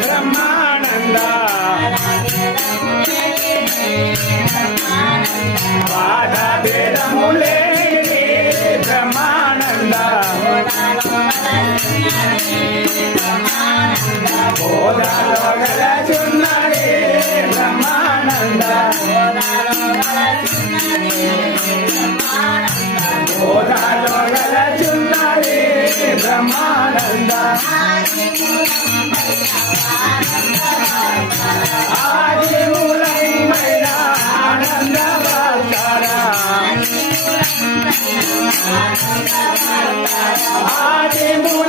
బ్రహ్మానంద బాధ భేదములే బ్రహ్మానంద బోధలో గలచున్నది బ్రహ్మానంద బోధలో గలచున్నది బ్రహ్మానంద ఆదిమూలమైన ఆనంద ఆదిమూల